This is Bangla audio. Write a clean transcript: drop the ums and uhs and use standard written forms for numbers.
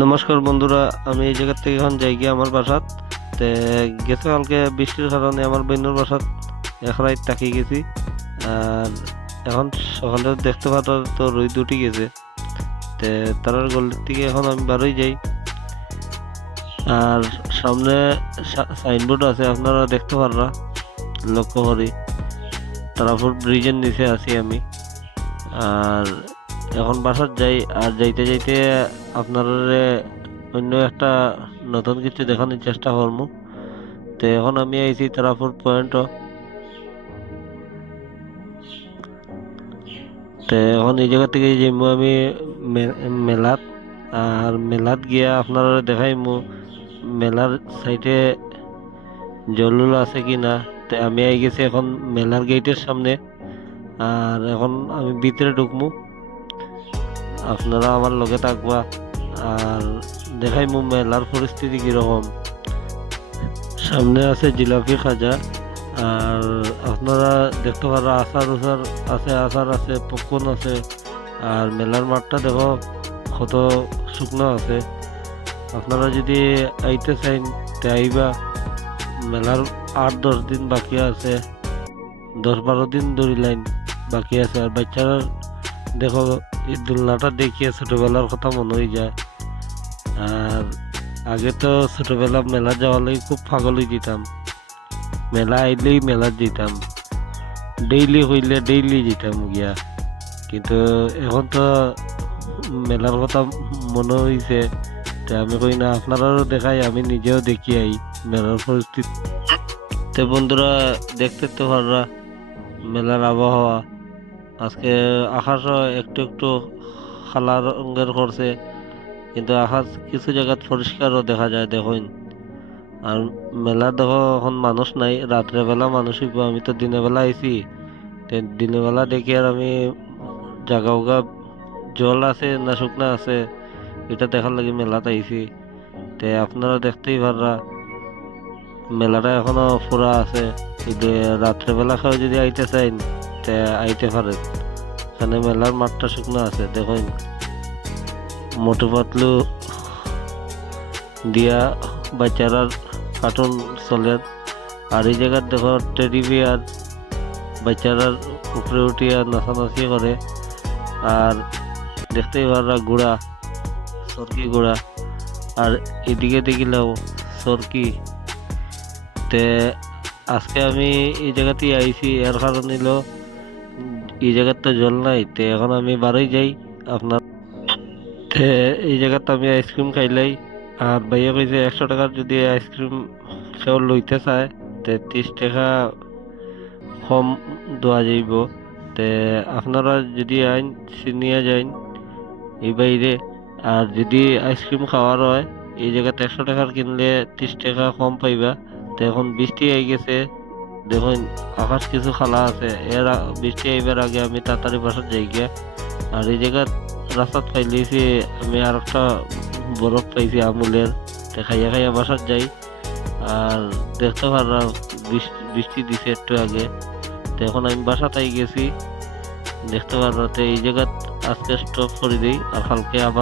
নমস্কার বন্ধুরা, আমি এই জায়গা থেকে এখন যাই গিয়ে আমার বাসাত। তে গেছে কালকে বৃষ্টির কারণে আমার বোনের বাসাত এক রাত থাকি গেছি। আর এখন সকালে দেখতে পাতো তো রোদ উঠে গেছে। তে তারার গলির থেকে এখন আমি বারোই যাই। আর সামনে সাইনবোর্ড আছে, আপনারা দেখতে পাররা, লক্ষ্য করি। তারাপুর ব্রিজের নিচে আছি আমি। আর এখন বাসাত যাই, আর যাইতে যাইতে আপনারা অন্য একটা নতুন কিছু দেখানোর চেষ্টা করবো। তো এখন আমি আইছি তারাপুর পয়েন্ট। তো এখন এই জায়গা থেকে যাইমু আমি মেলাত। আর মেলাত গিয়া আপনারা দেখাইমু মেলার সাইডে জলুল আছে কি না। তো আমি আই গেছি এখন মেলার গেটের সামনে। আর এখন আমি ভিতরে ঢুকমু, আপনারা আমার লগে থাকবা। আর দেখাইমু মেলার পরিস্থিতি কিরকম। সামনে আছে জিলাপি খাজা। আর আপনারা দেখতে পারা আচার উচার আছে, আচার আছে, পপকর্ন আছে। আর মেলার মাঠটা দেখো কত শুকনো আছে। আপনারা যদি আইতে চাইন তে আইবা। মেলার 8-10 দিন বাকি আছে, 10-12 দিন ধরি লাইন বাকি আছে। আর বাচ্চারা দেখো এই দোলনাটা দেখিয়ে ছোটবেলার কথা মনে হয়ে যায়। আর আগে তো ছোটবেলা মেলা যাওয়ার লাগি খুব পাগল হয়ে যেতাম। মেলা আইলেই মেলা যেতাম, ডেইলি হইলে ডেইলি যেতাম গিয়া। কিন্তু এখন তো মেলার কথা মনে হইছে। তা আমি কই না, আপনারাও দেখাই, আমি নিজেও দেখি আই মেলার পরিস্থিতি। তো বন্ধুরা দেখতে তো পাররা মেলার আবহাওয়া। আজকে আকাশও একটু একটু কালা রঙের করছে, কিন্তু আকাশ কিছু জায়গাত পরিষ্কারও দেখা যায় দেখুন। আর মেলা দেখো এখন মানুষ নাই, রাত্রে বেলা মানুষ হইব। আমি তো দিনের বেলা আইছি। দিনের বেলা দেখি আর আমি জাগা উগা জল আছে না শুকনা আছে এটা দেখার লাগি মেলাতে আইছি। তে আপনারা দেখতেই পাররা মেলাটা এখনো পুরা আছে। যদি রাত্রেবেলা কেউ যদি আইতে চাইন তে আইতে পারেন। এখানে মেলার মাঠটা শুকনো আছে দেখুন, মোটু পাতলু দিয়া বাচ্চারার কার্টুন চলে। আর এই জায়গার দেখো টেডি বিয়ার বাচ্চারার উপরে উঠিয়া নাচানাচি করে। আর দেখতেই পারা ঘোড়া, সরকি ঘোড়া। আর এদিকে দেখিলেও সরকি। তে আজকে আমি এই জায়গাতেই আইছি, এর কারণ হলো এই জায়গার তো জল নাই। তে এখন আমি বাড়ি যাই আপনার। তে এই জায়গাতে আমি আইসক্রিম খাইলাই। আর ভাইয়া কইছে 100 টাকার যদি আইসক্রিম কেউ লইতে চায় তে 30 টাকা কম দেওয়া যাইব। তে আপনারা যদি আইন নিয়ে যাইন এই বাইরে। আর যদি আইসক্রিম খাওয়ার হয় এই জায়গাতে 100 টাকার কিনলে 30 টাকা কম পাইবা। তো এখন বৃষ্টি আই গেছে দেখুন, আকাশ কিছু খালা আছে। বৃষ্টি আইবার আগে আমি তাড়াতাড়ি বাসার যাই গিয়া। আর এই জায়গা রাস্তাত পাইলেছি আমি আর একটা বরফ পাইছি আমুলের। তো খাইয়া খাইয়া বাসার যাই। আর দেখতে পারলাম বৃষ্টি দিছে একটু আগে। তো এখন আমি বাসাতেই গেছি, দেখতে পারলাম। তো এই জায়গা আজকে স্টপ করে দিই, আর কালকে আবার